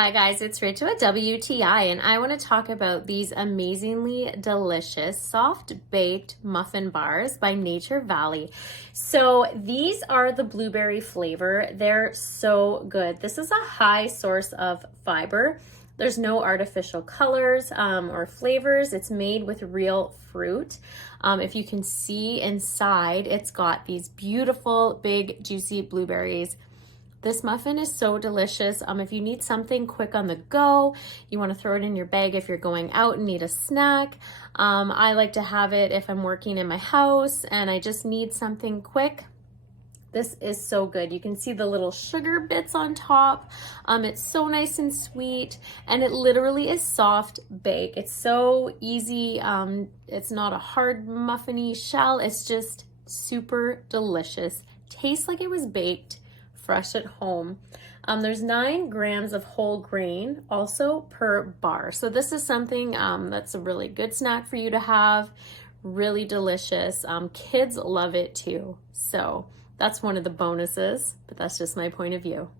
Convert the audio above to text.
Hi guys, it's Rachel at WTI and I want to talk about these amazingly delicious soft baked muffin bars by Nature Valley. So these are the blueberry flavor. They're so good. This is a high source of fiber. There's no artificial colors or flavors. It's made with real fruit. If you can see inside, it's got these beautiful big juicy blueberries. This muffin is so delicious. If you need something quick on the go, you want to throw it in your bag if you're going out and need a snack. I like to have it if I'm working in my house and I just need something quick. This is so good. You can see the little sugar bits on top. It's so nice and sweet, and it literally is soft bake. It's so easy. It's not a hard muffiny shell. It's just super delicious. Tastes like it was baked fresh at home. There's 9 grams of whole grain also per bar. So this is something that's a really good snack for you to have. Really delicious. Kids love it too. So that's one of the bonuses, but that's just my point of view.